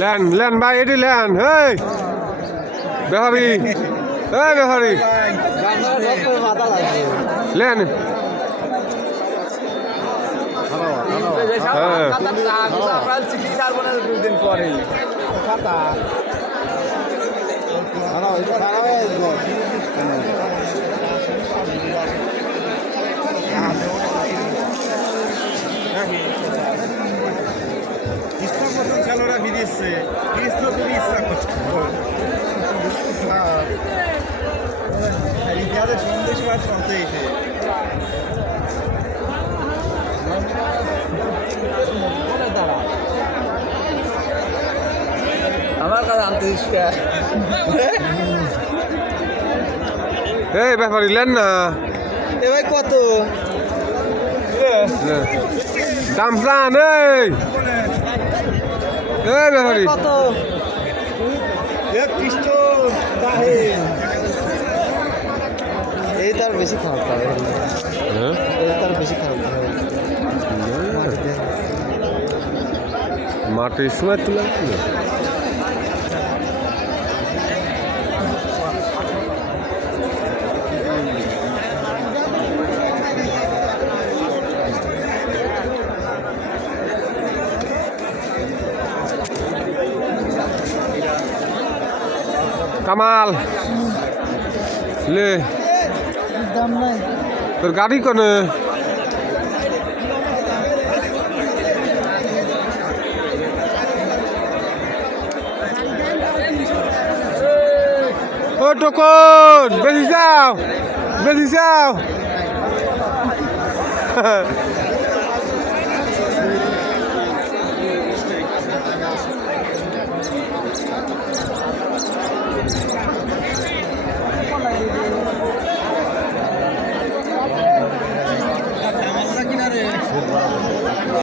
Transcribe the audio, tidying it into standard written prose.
lane lane ভাই এটি lane হেই বেহারি এই বেহারি লেন ইচ্ছা মতন খেলোয়াড়রা ফিরিয়েছে কৃষ্ণ তুমি ইচ্ছা করছো ইতিহাসে সন্দেশ মাছ চলতে এসে আমার কাছে আনতে এই ব্যাপারি লেন না এ ভাই কত দাম প্রাণ এই ব্যাপারি কত কৃষ্ণ এই তার বেশি খারাপ হবে এই তার বেশি খারাপ হবে মাটির সময় তুলে কামাল লে দাম নাই তোর গাড়ি কোনে ও টোকন বেশি যাও বেশি যাও